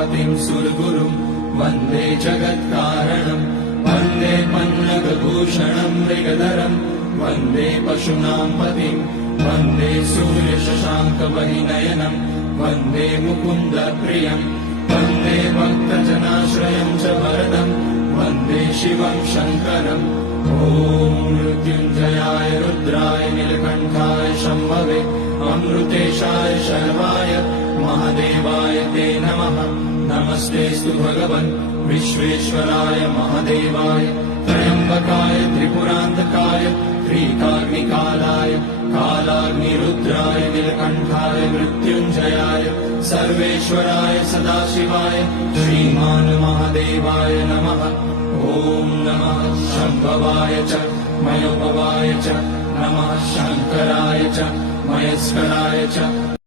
उमापतिं सुरगुरुं वन्दे जगत्कारणं वन्दे पन्नगभूषणं मृगधरं वन्दे पशूनां पतिं वन्दे सूर्यशशाङ्कवहिनयनं वन्दे मुकुन्दप्रियं वन्दे भक्तजनाश्रयं च वरदं वन्दे शिवं शङ्करम् ॐ मृत्युञ्जयाय रुद्राय नीलकण्ठाय शम्भवे अमृतेशाय शर्वाय महादेवाय ते नमः। नमस्तेऽस्तु भगवन् विश्वेश्वराय महादेवाय त्र्यम्बकाय त्रिपुरान्तकाय त्रिकाग्निकालाय कालाग्निरुद्राय नीलकण्ठाय मृत्युञ्जयाय सर्वेश्वराय सदाशिवाय श्रीमान् महादेवाय नमः। ॐ नमः शम्भवाय च मयोपवाय च नमः शङ्कराय च मयस्कराय च